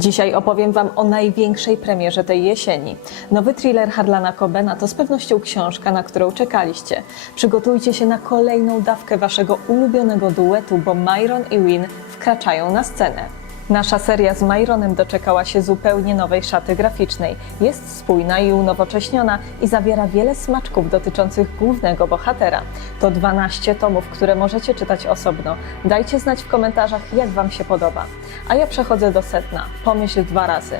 Dzisiaj opowiem Wam o największej premierze tej jesieni. Nowy thriller Harlana Cobena to z pewnością książka, na którą czekaliście. Przygotujcie się na kolejną dawkę Waszego ulubionego duetu, bo Myron i Win wkraczają na scenę. Nasza seria z Myronem doczekała się zupełnie nowej szaty graficznej. Jest spójna i unowocześniona i zawiera wiele smaczków dotyczących głównego bohatera. To 12 tomów, które możecie czytać osobno. Dajcie znać w komentarzach, jak Wam się podoba. A ja przechodzę do setna. Pomyśl dwa razy.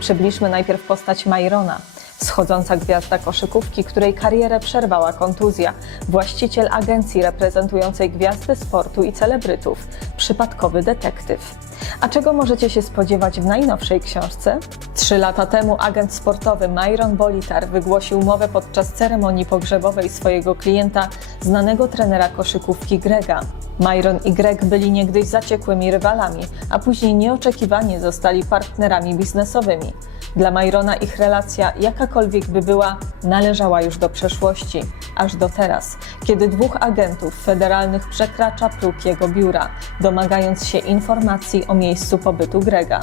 Przybliżmy najpierw postać Myrona. Wschodząca gwiazda koszykówki, której karierę przerwała kontuzja, właściciel agencji reprezentującej gwiazdy sportu i celebrytów, przypadkowy detektyw. A czego możecie się spodziewać w najnowszej książce? Trzy lata temu agent sportowy Myron Bolitar wygłosił mowę podczas ceremonii pogrzebowej swojego klienta, znanego trenera koszykówki Grega. Myron i Greg byli niegdyś zaciekłymi rywalami, a później nieoczekiwanie zostali partnerami biznesowymi. Dla Myrona ich relacja, jakakolwiek by była, należała już do przeszłości, aż do teraz, kiedy dwóch agentów federalnych przekracza próg jego biura, domagając się informacji o miejscu pobytu Grega.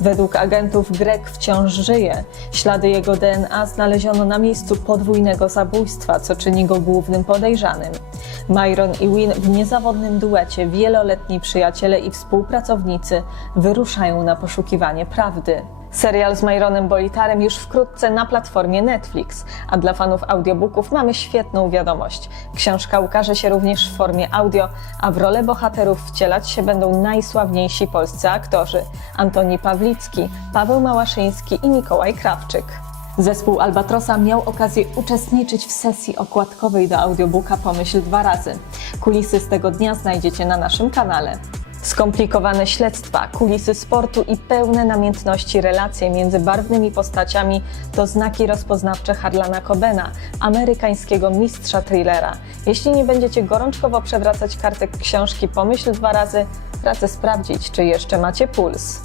Według agentów Greg wciąż żyje. Ślady jego DNA znaleziono na miejscu podwójnego zabójstwa, co czyni go głównym podejrzanym. Myron i Win w niezawodnym duecie, wieloletni przyjaciele i współpracownicy wyruszają na poszukiwanie prawdy. Serial z Myronem Bolitarem już wkrótce na platformie Netflix, a dla fanów audiobooków mamy świetną wiadomość. Książka ukaże się również w formie audio, a w rolę bohaterów wcielać się będą najsławniejsi polscy aktorzy: Antoni Pawlicki, Paweł Małaszyński i Mikołaj Krawczyk. Zespół Albatrosa miał okazję uczestniczyć w sesji okładkowej do audiobooka Pomyśl dwa razy. Kulisy z tego dnia znajdziecie na naszym kanale. Skomplikowane śledztwa, kulisy sportu i pełne namiętności relacje między barwnymi postaciami to znaki rozpoznawcze Harlana Cobena, amerykańskiego mistrza thrillera. Jeśli nie będziecie gorączkowo przewracać kartek książki Pomyśl dwa razy, radzę sprawdzić, czy jeszcze macie puls.